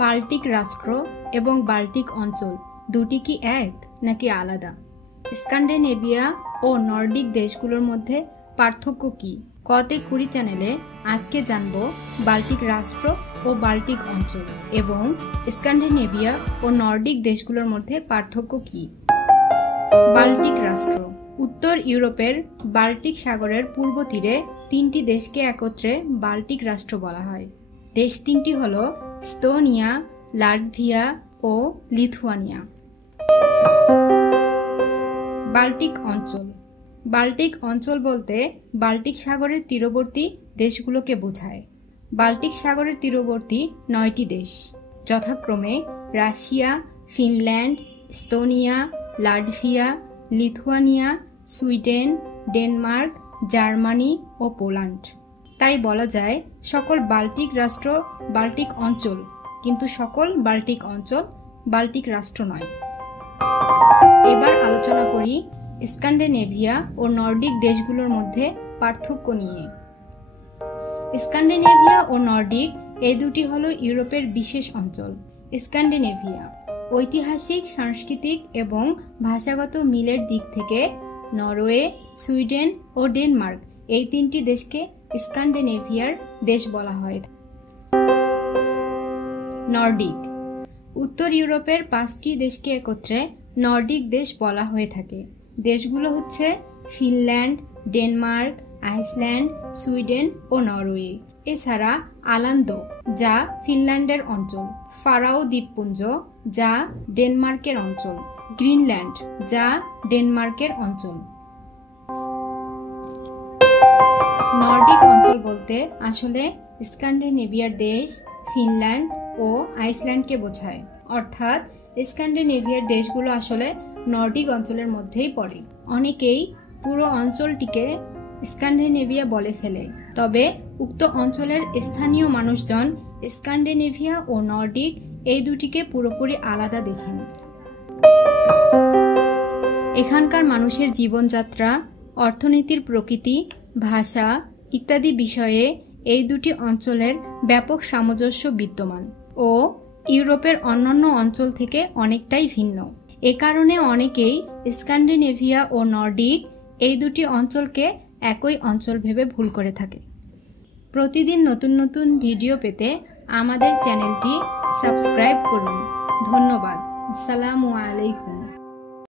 Baltic রাষ্ট্র এবং Baltic অঞ্চল দুটি কি এক নাকি আলাদা? স্ক্যান্ডিনেভিয়া ও নর্ডিক দেশগুলোর মধ্যে পার্থক্য কি? কতে কুড়ি চ্যানেলে আজকে জানব বাল্টিক রাষ্ট্র ও বাল্টিক অঞ্চল এবং স্ক্যান্ডিনেভিয়া ও নর্ডিক দেশগুলোর মধ্যে পার্থক্য কি। বাল্টিক রাষ্ট্র উত্তর ইউরোপের বাল্টিক সাগরের পূর্ব তীরে তিনটি দেশকে একত্রে বাল্টিক রাষ্ট্র বলা হয়। দেশ তিনটি হল এস্তোনিয়া, লাটভিয়া ও লিথুয়ানিয়া। বাল্টিক অঞ্চল বাল্টিক অঞ্চল বলতে বাল্টিক সাগরের তীরবর্তী দেশগুলোকে বোঝায়। বাল্টিক সাগরের তীরবর্তী 9টি দেশ যথাক্রমে Russia, Finland, Estonia, Latvia, Lithuania, Sweden, Denmark, Germany ও পোল্যান্ড। তাই বলা যায় সকল বাল্টিক রাষ্ট্র বাল্টিক অঞ্চল, কিন্তু সকল বাল্টিক অঞ্চল বাল্টিক রাষ্ট্র নয়। এবার আলোচনা করি স্ক্যান্ডিনেভিয়া ও নর্ডিক দেশগুলোর মধ্যে পার্থক্য নিয়ে। স্ক্যান্ডিনেভিয়া ও নর্ডিক এই দুটি হলো ইউরোপের বিশেষ অঞ্চল। স্ক্যান্ডিনেভিয়া ঐতিহাসিক, সাংস্কৃতিক এবং ভাষাগত মিলের দিক থেকে নরওয়ে, সুইডেন ও ডেনমার্ক এই তিনটি দেশকে স্ক্যান্ডিনেভিয়ার দেশ বলা হয়। নর্ডিক উত্তর ইউরোপের 5টি দেশকে একত্রে নর্ডিক দেশ বলা হয়ে থাকে। দেশগুলো হচ্ছে ফিনল্যান্ড, ডেনমার্ক, আইসল্যান্ড, সুইডেন ও নরওয়ে। এছাড়া আলান্দো যা ফিনল্যান্ডের অঞ্চল, ফারাও দ্বীপপুঞ্জ যা ডেনমার্কের অঞ্চল, গ্রিনল্যান্ড যা ডেনমার্কের অঞ্চল। নর্ডিক অঞ্চল বলতে আসলে স্ক্যান্ডিনেভিয়ার দেশ ফিনল্যান্ড ও আইসল্যান্ডকে বোঝায়। অর্থাৎ স্ক্যান্ডিনেভিয়ার দেশগুলো আসলে নর্ডিক অঞ্চলের মধ্যেই পড়ে। অনেকেই পুরো অঞ্চলটিকে স্ক্যান্ডিনেভিয়া বলে ফেলে, তবে উক্ত অঞ্চলের স্থানীয় মানুষজন স্ক্যান্ডিনেভিয়া ও নর্ডিক এই দুটিকে পুরোপুরি আলাদা দেখেন। এখানকার মানুষের জীবনযাত্রা, অর্থনীতির প্রকৃতি, ভাষা ইত্যাদি বিষয়ে এই দুটি অঞ্চলের ব্যাপক সামঞ্জস্য বিদ্যমান ও ইউরোপের অন্যান্য অঞ্চল থেকে অনেকটাই ভিন্ন। এ কারণে অনেকেই স্ক্যান্ডিনেভিয়া ও নর্ডিক এই দুটি অঞ্চলকে একই অঞ্চল ভেবে ভুল করে থাকে। প্রতিদিন নতুন নতুন ভিডিও পেতে আমাদের চ্যানেলটি সাবস্ক্রাইব করুন। ধন্যবাদ। আসসালামু আলাইকুম।